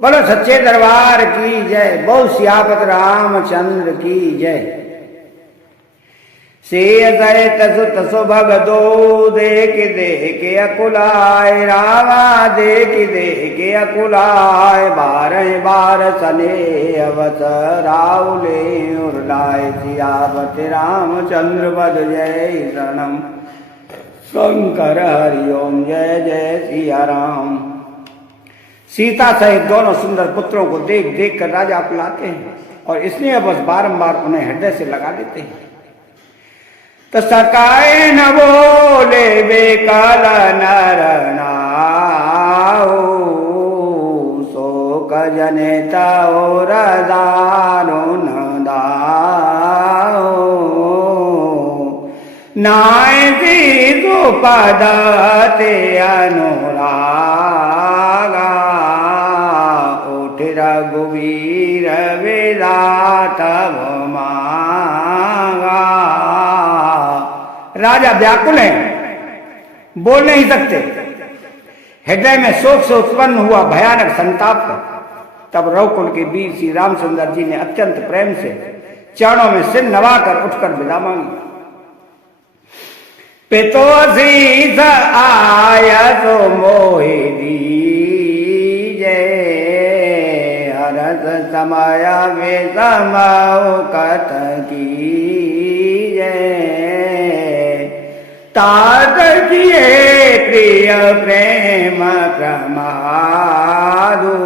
बोलो सच्चे दरबार की जय। बोल सियापत रामचंद्र की जय। सहित सुत सुभगदो देख अकुलाय रामा देख अकुलाय। बारह बार सने अवत राउले उर्लाय। सियापत रामचंद्र पद जय शरणम शंकर हरिओम जय जय सिया राम। सीता सहित दोनों सुंदर पुत्रों को देख देख कर राजा अपलाते हैं और इसलिए बस बारंबार उन्हें हृदय से लगा देते हैं। तो सकाए न बोले बेकाल नर नाऊ। शोक जनेता और दारुण दाऊ। नाय दो पदते अनुरागा। उठ रघुवीर विराट मांगा। राजा व्याकुल हैं, बोल नहीं सकते। हृदय में शोक से उत्पन्न हुआ भयानक संताप। तब रघुकुल के वीर श्री रामचंद्र जी ने अत्यंत प्रेम से चरणों में सिर नवाकर उठकर विदा मांगी। पितो शीस आय तो मोहि दीजे। हरस समय विषमौ कत कीजे। तात किए प्रिय प्रेम प्रमादु।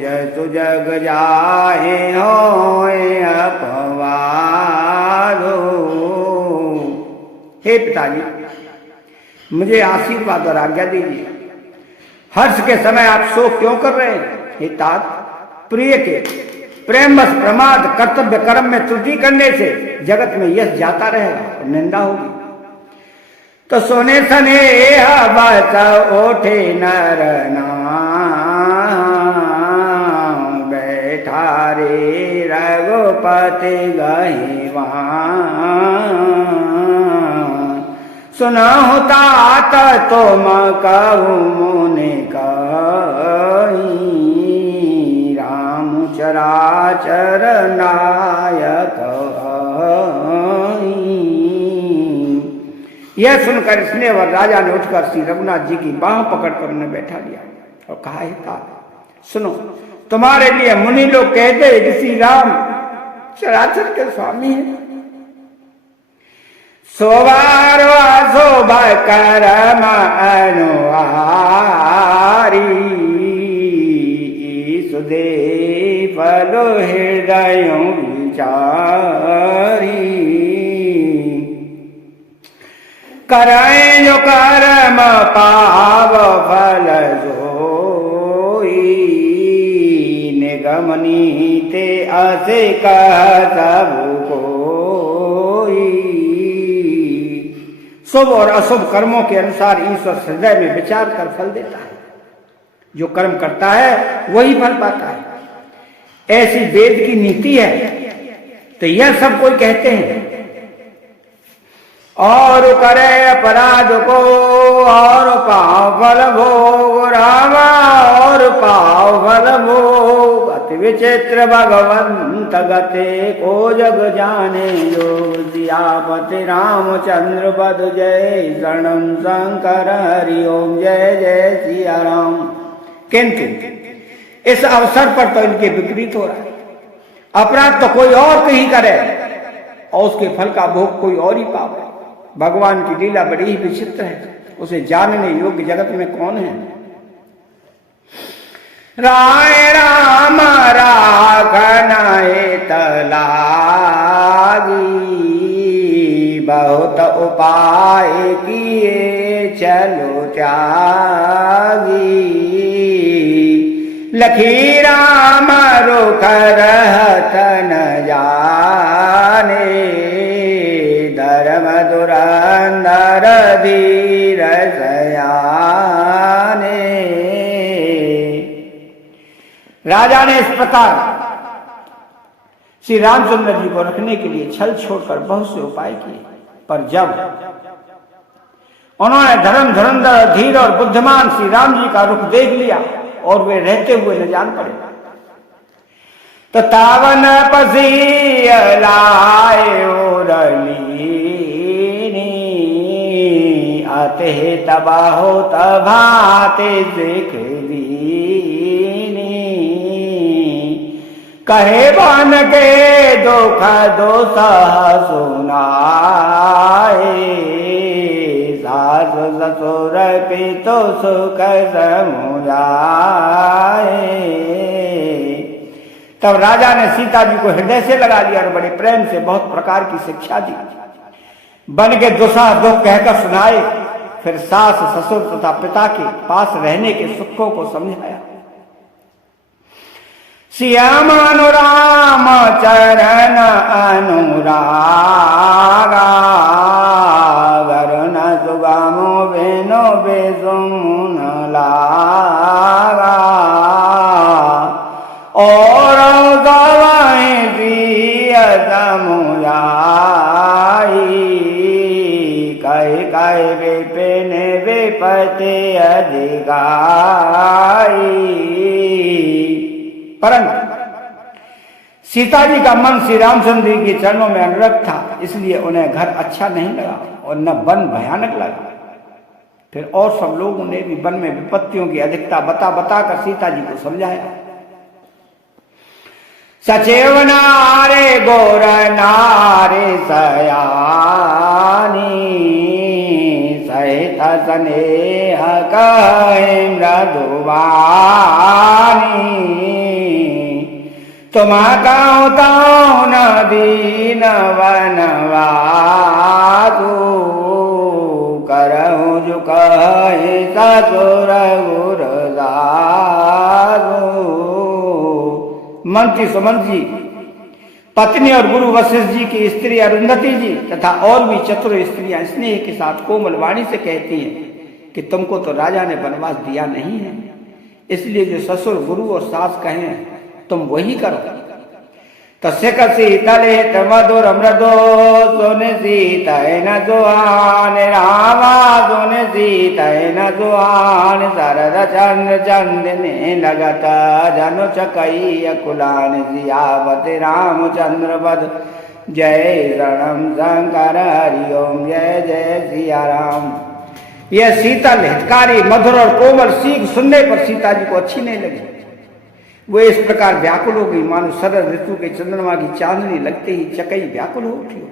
जसु जग जाहे होय अपवादु। हे पिताजी, मुझे आशीर्वाद और आज्ञा दीजिए। हर्ष के समय आप शोक क्यों कर रहे हैं? हे तात, प्रिय के प्रेमवश प्रमाद कर्तव्य कर्म में त्रुटि करने से जगत में यश जाता रहेगा और निंदा होगी। तो सोने सने बस ओठे नर नाम। बैठा रे रघुपति गहिवान। सुनहु तात तुम कहु मुनि कही। राम चराचर नायक। यह सुनकर स्नेहवर राजा ने उठकर श्री रघुनाथ जी की बाह पकड़कर उन्हें बैठा लिया और कहा, हे तात, सुनो, तुम्हारे लिए मुनि लोग कहते हैं कि श्री राम चराचर के स्वामी हैं। सोबारो शोभा करम अनुहारी। सुदे फलो हृदय विचारी। कराए जो कर्म पाव फल जोई। निगम नीते असे कह सब कोई। शुभ और अशुभ कर्मों के अनुसार ईश्वर हृदय में विचार कर फल देता है। जो कर्म करता है वही फल पाता है। ऐसी वेद की नीति है। तो यह सब कोई कहते हैं और करे अपराध को और पाव फल भोग। रामा और पाव फल भोग। अति विचित्र भगवंत गते को जग जाने जो। सियापति रामचंद्र पद जय शरणम शंकर हरिओम जय जय सिया राम। किंतु इस अवसर पर तो इनके विपरीत हो रहा है। अपराध तो कोई और कहीं करे और उसके फल का भोग कोई और ही पावे। भगवान की लीला बड़ी ही विचित्र है। उसे जानने योग्य जगत में कौन है? राय राम राखनाए तलागी। बहुत उपाय किए चलो त्यागी। लखी राम रुख रहत न जाने। धर्म धुरंधर धीर सयाने। राजा ने इस प्रकार श्री रामचंद्र जी को रखने के लिए छल छोड़कर बहुत से उपाय किए, पर जब उन्होंने धर्म धुरंधर धीर और बुद्धिमान श्री राम जी का रुख देख लिया और वे रहते हुए न जान पड़े। तो तावन पसी लाए ओरलीनी आते तबाहो तबाते सिख दीनी कहे बान के दुख दोसा सुनाए सास ससुर पितो सुख समुझाए। तब राजा ने सीता जी को हृदय से लगा लिया और बड़े प्रेम से बहुत प्रकार की शिक्षा दी, बन के दुसा दुख कहकर सुनाए, फिर सास ससुर तथा पिता के पास रहने के सुखों को समझाया। श्याम अनुराम चरण अनुरागा वरुण सुगमो बेनो बेसुन लागा और गवाई दिया समुझाई कई कई विपिन विपति अधिकारी। परंतु सीता जी का मन श्री रामचंद्र जी के चरणों में अनुरक्त था, इसलिए उन्हें घर अच्छा नहीं लगा और न वन भयानक लगा। फिर और सब लोगों ने भी वन में विपत्तियों की अधिकता बता बता कर सीता जी को समझाया। सचेव नारे गोर नारे सयानी सहित स्नेह कहे मृदुवानी तुम कहूँ तो न दीन वनवासु करहूँ जो कहे ससुर गुरदासु। मंत्री सुमंत जी, पत्नी और गुरु वशिष्ठ जी की स्त्री अरुंधति जी तथा और भी चतुर स्त्रियां स्नेह के साथ कोमल वाणी से कहती हैं कि तुमको तो राजा ने वनवास दिया नहीं है, इसलिए जो ससुर गुरु और सास कहें तुम वही करो। तो सिकसी तले मधुर मृदो सुन सीतैन जुआन रामा सुन सीतैन जुआन शरद चंद्र चंदने लगत जनु चकई अकुलान जियावत रामचंद्र पद जय शरणम शंकर हरिओम जय जय सिया राम। यह शीतल हितकारी मधुर और कोमल सीख सुनने पर सीता जी को अच्छी नहीं लगी। वो इस प्रकार व्याकुल हो गई मानो शरद ऋतु के चंद्रमा की चांदनी लगते ही चकई व्याकुल हो उठी हो।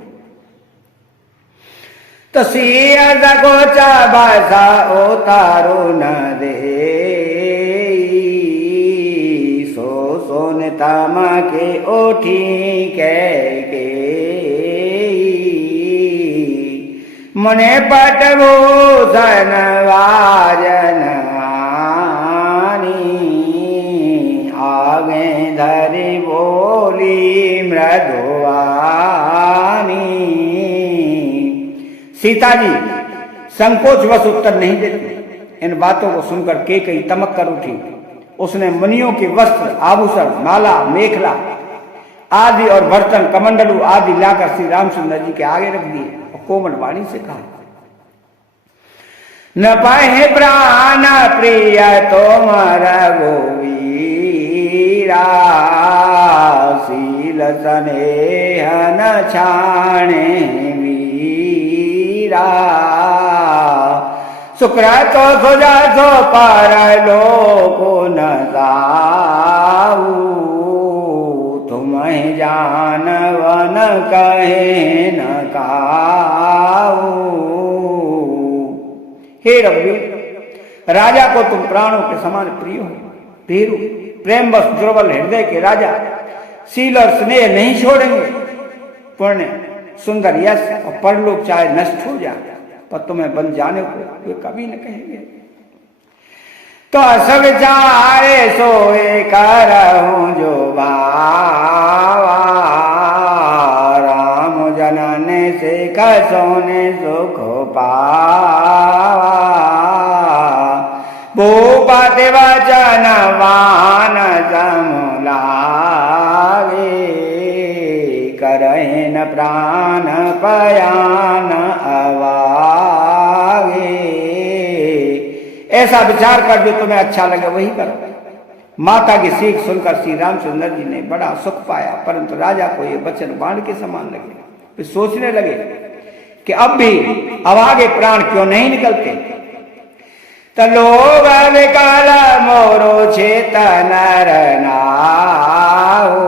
तो सिया को चाबसा उतारो न दे सो सोन तामा के उठी के मने पटवो सनवाजन आगे धरी बोली मृदुवानी। सीता जी संकोचवश उत्तर नहीं देती। इन बातों को सुनकर कैकेयी तमक कर उठी। उसने मुनियों के वस्त्र आभूषण माला मेखला आदि और बर्तन कमंडलू आदि लाकर श्री रामचंद्र जी के आगे रख दिए और कोमल वाणी से कहा, न पाए प्राण प्रिय तोमर गोवीरा शील स्नेह न छाणे वीरा शुक्र तो सुजा सो पर लोको न जाऊ तुम्हें जानवन कहे न काऊ। हे रघुवीर, राजा को तुम प्राणों के समान प्रिय हो। भीरु प्रेम बस दुर्बल हृदय के राजा शील और स्नेह नहीं छोड़ेंगे। पुण्य सुंदर यश और परलोक चाहे नष्ट हो जाए पर तुम्हें बन जाने को वे कभी न कहेंगे। तो सब चाहे सोए करहूं जो बावा राम जनन से कसोने सुख पावा भूपत वचन वान समलावे करहिन प्राण पयान अवागे। ऐसा विचार कर जो तुम्हें अच्छा लगे वही करो। माता की सीख सुनकर श्री रामचंद्र जी ने बड़ा सुख पाया, परंतु राजा को ये वचन बाण के समान लगे। फिर सोचने लगे कि अब आगे प्राण क्यों नहीं निकलते। तलोग विकल मोरो चेतन नाऊ,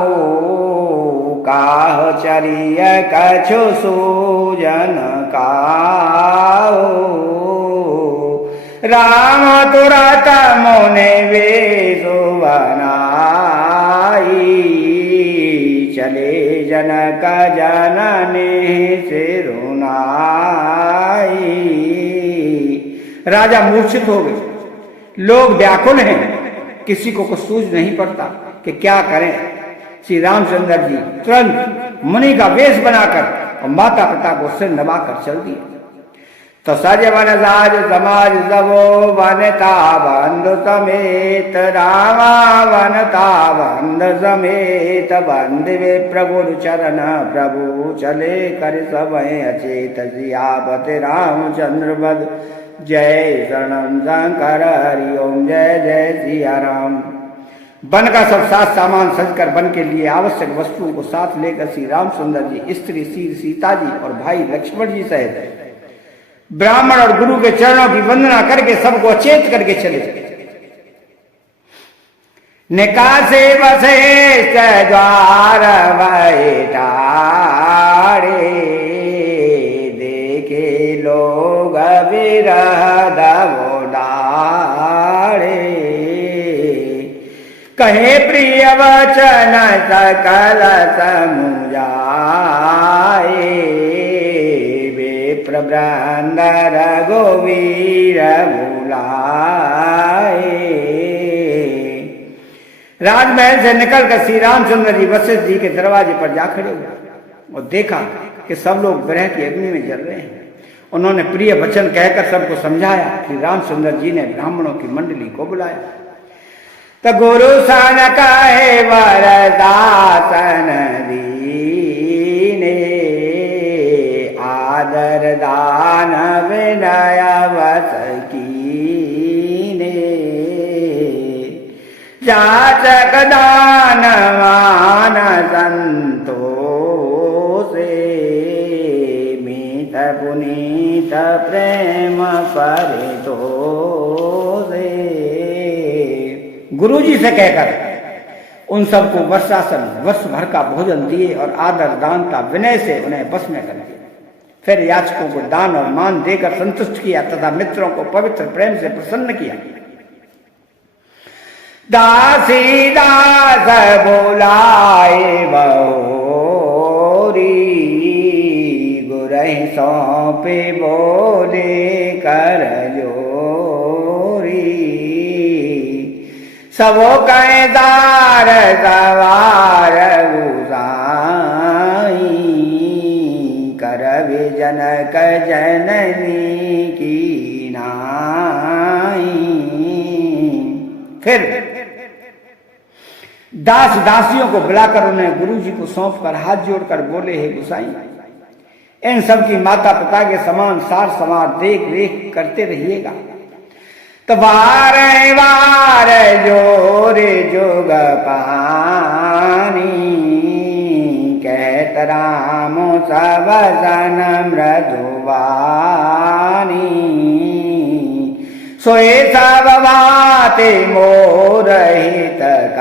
काह चरिय कछु सूजन काऊ। राम तुरत मोने वेशु बनाई, चले जनक जननी सिरुनाई। राजा मूर्छित हो गए, लोग व्याकुल हैं, किसी को कुछ सूझ नहीं पड़ता कि क्या करें। श्री रामचंद्र जी तुरंत मुनि का वेश बनाकर और माता पिता को सिर नवाकर चल दिए। तो सजवन साज समाज सबो वनता बंधु समेत, रामा वनता बंधु समेत। बंधवे प्रभु चरण प्रभु चले कर सब अचेत। सियापति रामचंद्र बद जय शरणम शंकर हरि ओम जय जय सिया राम। वन का सब साथ सामान सजकर वन के लिए आवश्यक वस्तुओं को साथ लेकर श्री रामचंद्र जी, स्त्री श्री सीता जी और भाई लक्ष्मण जी सहित ब्राह्मण और गुरु के चरणों की वंदना करके सबको अचेत करके चले। निकासे बसे द्वार बैठाड़े, देखे लोग विरह दाड़े। कहे प्रिय वचन सकल समुझाए, प्रबंध रघुवीर बुलाए। राजमहल से निकलकर श्री रामचंद्र जी वशिष्ठ जी के दरवाजे पर जा खड़े हुए और देखा कि सब लोग विरह की अग्नि में जल रहे हैं। उन्होंने प्रिय वचन कहकर सबको समझाया। श्री रामचंद्र जी ने ब्राह्मणों की मंडली को बुलाया। तो गुरु सन कहे वरदासन दीने, आदर दान विनय वस कीने। जाचक दान मान संतोषे, मीत पुनीत प्रेम परितोषे। गुरु जी से कहकर उन सबको वर्षासन वर्ष भर का भोजन दिए और आदर दान का विनय से उन्हें बस में कर दिया। फिर याचकों को दान और मान देकर संतुष्ट किया तथा मित्रों को पवित्र प्रेम से प्रसन्न किया। दासी दास बोलाए बहोरी, गुरहि सौंपे बोले कर जोरी। सबो कैदार सवार गुसाई, करवे जनक जननी की नाई। फिर दास दासियों को बुलाकर उन्हें गुरु जी को सौंप कर हाथ जोड़कर बोले, हे गुसाई, इन सब की माता पिता के समान सार समार देख रेख करते रहिएगा। तो बार बार जोरे जोग पानी, कहत राम सब सन मृदुवानी। सोए सब बाते मोर हितकारी,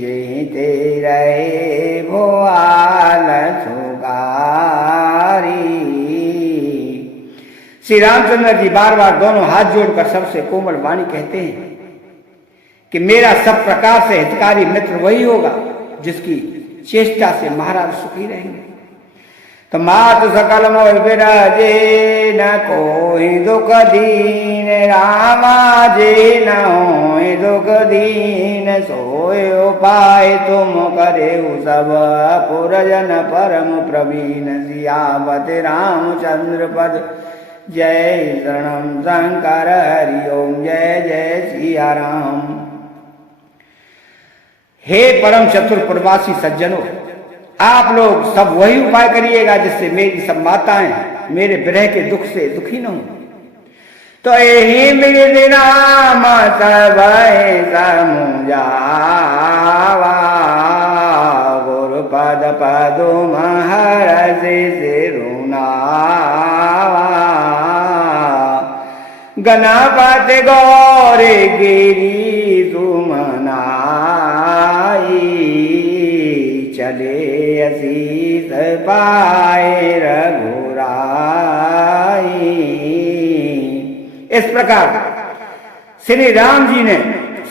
जेते रहे भोआल सुगारी। श्री रामचंद्र जी बार बार दोनों हाथ जोड़कर सबसे कोमल वाणी कहते हैं कि मेरा सब प्रकार से हितकारी मित्र वही होगा जिसकी चेष्टा से महाराज सुखी रहेंगे। तो मात सकल मोह विराजे न कोई दुख दीन, रामा जे न होय दुख दीन। सोए उपाय तुम करे सब, पुरजन परम प्रवीण। सियावत रामचंद्र पद जय शरणम शंकर हरि ओम जय जय सिया राम। हे परम चतुर प्रवासी सज्जनों, आप लोग सब वही उपाय करिएगा जिससे मेरी सब माताएं मेरे विरह के दुख से दुखी न हो। तो यही विधि राम सब समुझावा, गुरुपद पदुम हरसि सिरुनावा, गणपति गौरी गिरी सुमनाई, चले असीस पाए रघुराई। इस प्रकार श्री राम जी ने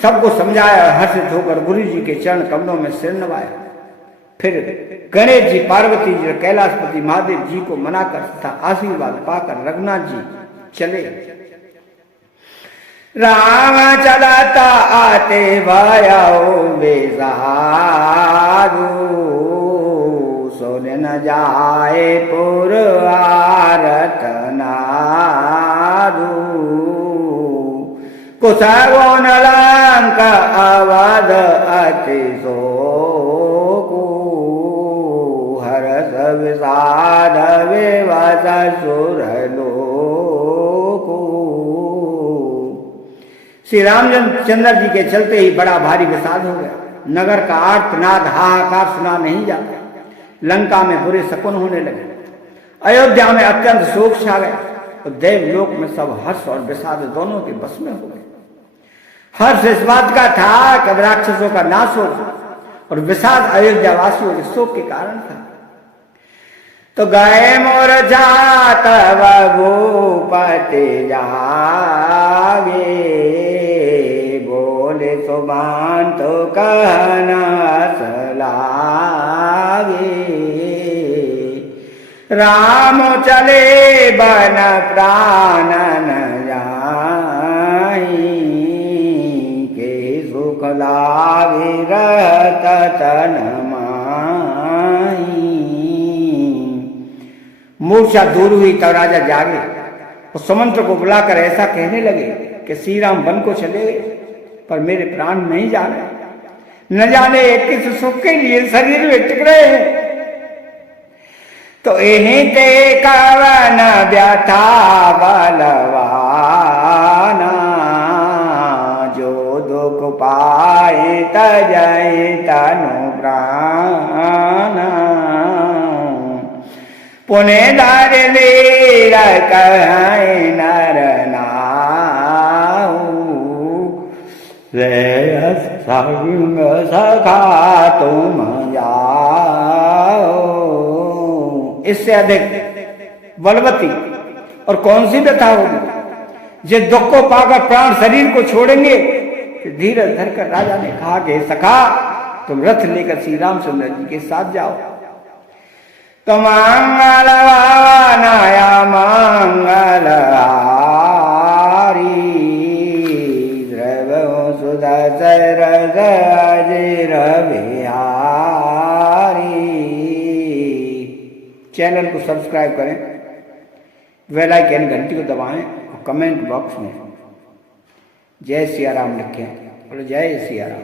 सबको समझाया, हर्षित होकर गुरु जी के चरण कमलों में सिर नवाया। फिर गणेश जी, पार्वती जी और कैलाशपति महादेव जी को मनाकर तथा आशीर्वाद पाकर रघुनाथ जी चले। राम चलाता आते भायाओ बेसहारू, सोने न जाए पुर आरत नारू, कुशगो न लंक अवध अति शोकु, हरस विषाद विवश सुरलोकु। श्री रामचंद्र जी के चलते ही बड़ा भारी विषाद हो गया। नगर का आर्तनाद हाहाकार सुना नहीं जाता। लंका में बुरे शकुन होने लगे। अयोध्या में अत्यंत शोक छा गया। तो देवलोक में सब हर्ष और विषाद दोनों के बस में हो गए। हर्ष इस बात का था कि अब राक्षसों का नाश होगा, और विषाद अयोध्या वासियों के शोक के कारण था। तो गए मोर जात भूपति जागे, बोले सुबान तो कहना सलागे, राम चले बन प्राण न जाई, के सुख लागे रहत तन माई। मूर्छा दूर हुई तब राजा जागे और सुमंत्र को बुलाकर ऐसा कहने लगे कि श्री राम वन को चले गए, पर मेरे प्राण नहीं जा रहे। न जाने किस सुख के लिए शरीर में टिक रहे हैं। तो यहीं ते कवन व्यथा बलवाना, जो दुख पाए तजय तनु प्राणा, पुण्य धर वीर कहे नर नाऊ, श्रेयस संग सखा तुम जाओ। इससे अधिक बलवती और कौन सी व्यथा होगी। जिस दुख को पाकर प्राण शरीर को छोड़ेंगे। धीरज धरकर राजा ने कहा कि सखा, तुम रथ लेकर श्री रामचंद्र जी के साथ जाओ। तो मंगल भावनाया मंगल हारी, द्रव सुधा सरद अजिर बिहारी। चैनल को सब्सक्राइब करें, बेल आइकन घंटी को दबाएं और कमेंट बॉक्स में जय सिया राम लिखें और जय सिया राम।